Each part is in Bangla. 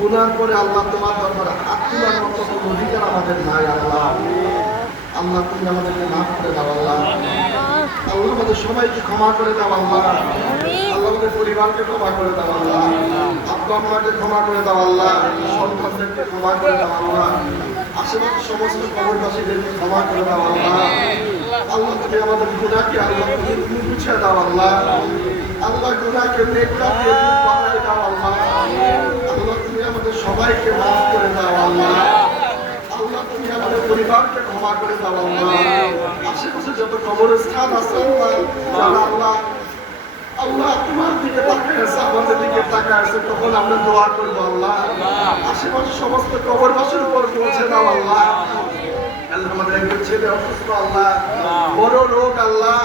গুনার পরে আল্লাহ তোমার দরবারে হাত তোলার আমাদের নাই আল্লাহ। আল্লাহ, তুমি আমাদেরকে মাফ করে দাও, আল্লাহ। আমাদের সবাইকে ক্ষমা করে দাও, আল্লাহ। আল্লাহ পরিবারকে ক্ষমা করে দাও, আল্লাহ। আব্বা আম্মাকে ক্ষমা করে দাও, আল্লাহ। সন্তানদেরকে ক্ষমা করে দাও, আল্লাহ। আশেপাশে সমস্ত খবরবাসীদেরকে ক্ষমা করে দাও, আল্লাহ। আল্লাহ তুমি আমাদের গুণাকে আল্লাহ তুমি মুছে দাও গুণাকে নেকড়াকে বানাই দাও তুমি আমাদের সবাইকে মাফ করে দাও, আল্লাহ। আল্লাহ আমাদের পরিবারকে ক্ষমা করে দাও, আল্লাহ। আশেপাশে যত কবরস্থান আছে, আল্লাহ, যারা আল্লাহ তোমার দিকে তাকায় আছে, আমাদের দিকে তাকায় আছে, তখন আমরা দোয়া করব, আল্লাহ। আশেপাশে সমস্ত কবরবাসীর উপর পৌঁছে দাও, আল্লাহ। আল্লাহ আমাদের একজন ছেলে অসুস্থ আল্লাহ বড় রোগ আল্লাহ।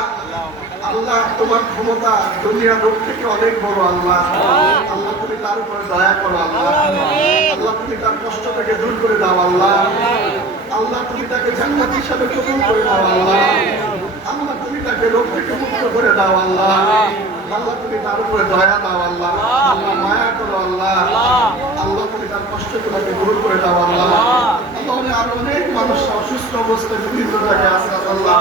আল্লাহ। তোমার ক্ষমতা দুনিয়া রোগ থেকে অনেক বড় আল্লাহ। আল্লাহ। তুমি তার উপরে দয়া করো আল্লাহ। আল্লাহ। তুমি তার কষ্ট থেকে দূর করে দাও আল্লাহ। আল্লাহ। তুমি তাকে জান্নাত হিসাবে কবুল করে দাও আল্লাহ। আল্লাহ। তুমি তাকে রোগ থেকে মুক্ত করে দাও আল্লাহ। আল্লাহ। তুমি তার উপরে দয়া দাও আল্লাহ। আল্লাহ। মায়া করো আল্লাহ। আল্লাহ। তুমি তার কষ্টগুলোকে দূর করে দাও আল্লাহ। আর অনেক মানুষ অসুস্থ অবস্থায় বিভিন্ন জায়গায় আছে আল্লাহ।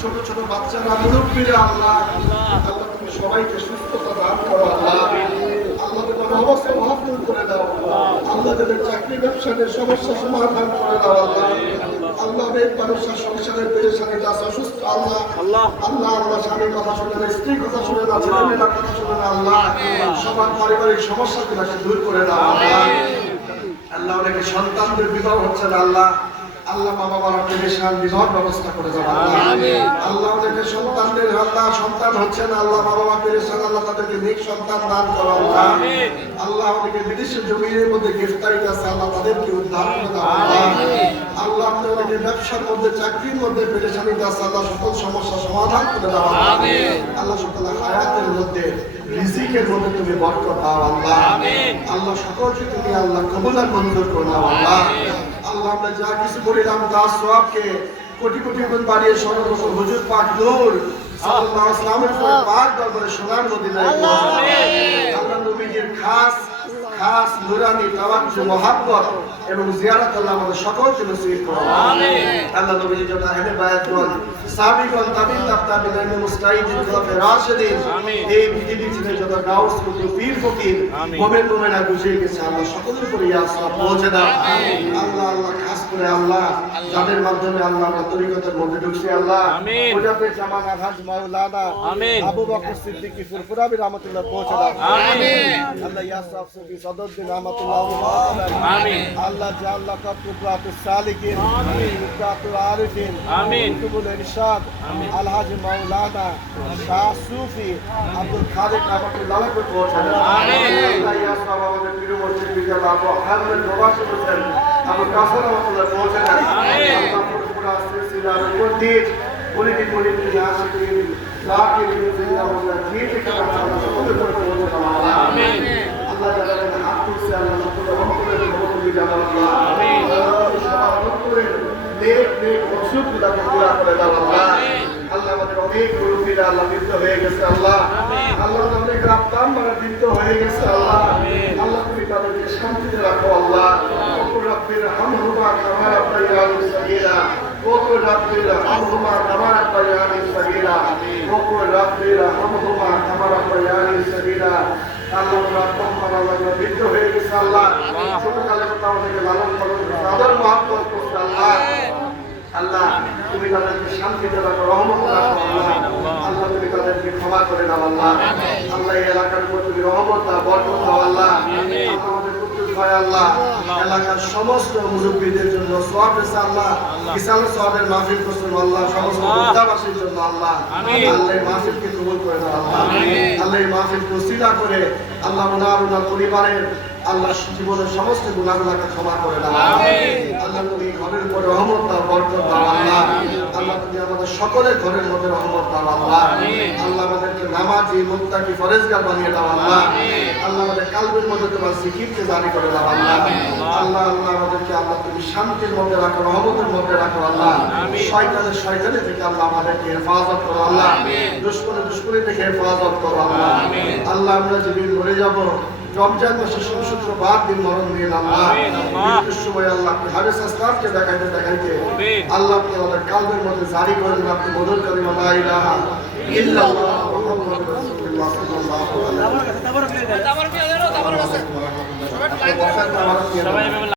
ছোট ছোট বাচ্চারা মুরব্বীরা আল্লাহ। আল্লাহ তুমি সবাইকে সুস্থতা দান করো আল্লাহ। আল্লাহ তোমার অবস্থা ভাব করে দাও। আল্লাহ তাদের চাকরি ব্যবসাদের সমস্যা সমাধান করে দাও আল্লাহ। আল্লাহ অনেক মানুষের সংসারের পেরেশানিতে আছে অসুস্থ আল্লাহ। আল্লাহ। আল্লাহ আল্লাহ স্বামীর কথা শুনে না স্ত্রীর কথা শুনে না ছেলেমেয়ের কথা শুনে না আল্লাহ। সবার পারিবারিক সমস্যা গুলাকে দূর করে দাও সন্তানদের বিবাহ হচ্ছে না আল্লাহ আল্লাহ মা বাবার পেরেশান বিবাহ ব্যবস্থা করে যাবে আল্লাহ আল্লাহ অনেকে সন্তানদের আল্লাহ সন্তান হচ্ছে না আল্লাহ মা বাবা পেরেশান আল্লাহ তাদেরকে নেক সন্তান দান করো আল্লাহ আল্লাহ আমাদেরকে বিদেশের জমিনের মধ্যে গ্রেফতারি আছে আল্লাহ তাদেরকে উদ্ধার করে দাও আল্লাহ আল্লাহ আপনি অনেকে ব্যবসার মধ্যে চাকরির মধ্যে পেরেশানিতে আছে আল্লাহ সকল সমস্যা সমাধান করে দাও আল্লাহ। সকল হায়াতের মধ্যে রিজিকের মধ্যে তুমি বরকত দাও আল্লাহ। আল্লাহ সকলকে তুমি আল্লাহ কবুলার মঞ্জুর করো দাও আল্লাহ। আল্লাহ আমরা যা কিছু করিলাম তা সবকে কোটি কোটি গুণ বাড়িয়ে সর্বপ্রথম হুজুর পাক নূর সাল্লাল্লাহু আলাইহি ওয়াসাল্লামের উপরে পাক দরবারে সোনার মদিনায় আল্লাহ নবীজির খাস খাস নুরানি তাওয়াজ্জু মহাব্বত এবং জিয়ারত আল্লাহ আমাদের সকলকে নসিব করুন। আমিন। আল্লাহ নবীজি যত আহলে বায়াতগণ সাহাবীগণ তাবিন তাবিন ইমাম মুস্তাহিদিন খোলাফে রাশিদিন। এই পৃথিবীর ছিল যত গাউস কুতুব পীর ফকির মোমেন মোমেনা গুছিয়ে গেছে আল্লাহ সকলের উপরে ইয়া সালাত পৌঁছে দাও। আমিন। আল্লাহ আল্লাহ খাস করে আল্লাহ যাদের মাধ্যমে আল্লাহ আমরা তরিকতের মধ্যে ঢুকছি আল্লাহ। আমিন। ওজাতে জামান আলহাজ মাওলানা আমিন। আবু বকর সিদ্দিকী ফুরফুরাবি রহমাতুল্লাহ পৌঁছে দাও। আমিন। আল্লাহ ইয়াসাফ সুফি সদরদ্দিন রহমাতুল্লাহ আমিন। আল্লাহ জাআল্লাহ কাতুবাতুস সালিকিন কুতুবাতুল আরিফিন আমিন। কুতুবুল ইরশাদ আলহাজ মাওলানা শাহ সুফি আব্দুল খালিক রহমাতুল্লাহ কে আমিন। আমাদের প্রিয় মুর্শিদ বিজাল আবু আহমেদ প্রবাসী হোসেন আবু কাসর রহমাতুল্লাহ পৌঁছে দেন আমিন। আল্লাহ পুরো সিলসিলার উপর মুরিদি মুরিদি আশিকিন লাকিন ঠিক ঠিকানা আল্লাহ সকলের উপরে পৌঁছে দাও আল্লাহ আমিন। আল্লাহ যারা যারা হাত তুলছে আল্লাহ সকলের রহমতের রহমত দিয়ে দাও আল্লাহ আমিন। আল্লাহ সবার রহমতের নেক নেক মকসুদগুলোকে পুরা করে দাও আল্লাহ আল্লাহ আমাদের অনেক মুরব্বীরা আল্লাহ মৃত্যু হয়ে গেছে আল্লাহ আল্লাহ অনেক রাপ্তাম মারা মৃত্যু হয়ে গেছে আল্লাহ আল্লাহ তুমি তাদেরকে শান্তিতে রাখো আল্লাহ রাব্বির হামহুমা কামা রাব্বায়ানি সগীরা আল্লাহ ছোটকালে কোথাও থেকে লালন পালন করে আদর করছে আল্লাহ আল্লাহ তুমি তাদেরকে শান্তিতে রাখো রহমত রাখো আল্লাহ। আল্লাহ তুমি তাদেরকে ক্ষমা করে দাও আল্লাহ। আল্লাহ এই এলাকার উপর তুমি রহমত দাও বরকত দাও আল্লাহ। আল্লাহ আমাদের কুতুব আল্লাহ। এলাকার সমস্ত মুরব্বীদের জন্য সওয়াব এসে আল্লাহ। বিশাল সওয়াবের মাহফিল করছেন আল্লাহ। সমস্ত মুদ্দাবাসীর জন্য আল্লাহ। আল্লাহ মাহফিলকে কবুল করে দাও আল্লাহ। আল্লাহ এই মাহফিলকে করে আল্লাহ। ওনার পরিবারের আল্লাহ জীবনের সমস্ত গুণাগুলাকে ক্ষমা করে দাও। আল্লাহ তুমি ঘরের উপরে রহমত দাও বরকত দাও আল্লাহ। আল্লাহ তুমি আমাদের সকলের ঘরের মধ্যে রহমত দাও আল্লাহ। আল্লাহ আমাদেরকে নামাজি মুক্তাকি ফরেজগার বানিয়ে দাও আল্লাহ। আল্লাহ আমাদের কালবের মধ্যে তোমার সিকিরকে জারি করে দাও আল্লাহ। আল্লাহ আল্লাহ আমাদেরকে আল্লাহ তুমি শান্তির মধ্যে রাখো রহমতের মধ্যে রাখো আল্লাহ। শয়তানের শয়তানের থেকে আল্লাহ আমাদেরকে হেফাজত করো আল্লাহ। থেকে হেফাজত করো আল্লাহ। আল্লাহ আমরা যেদিন মরে যাব কবজা করছে শুধু বাদ দিন মরণ দিয়ে আল্লাহ মৃত্যুর সময় আল্লাহ আপনি হারেস আসলামকে দেখাইতে দেখাইতে আল্লাহ আপনি আমাদের কালবের মধ্যে জারি করে দিন আপনি মদন করেন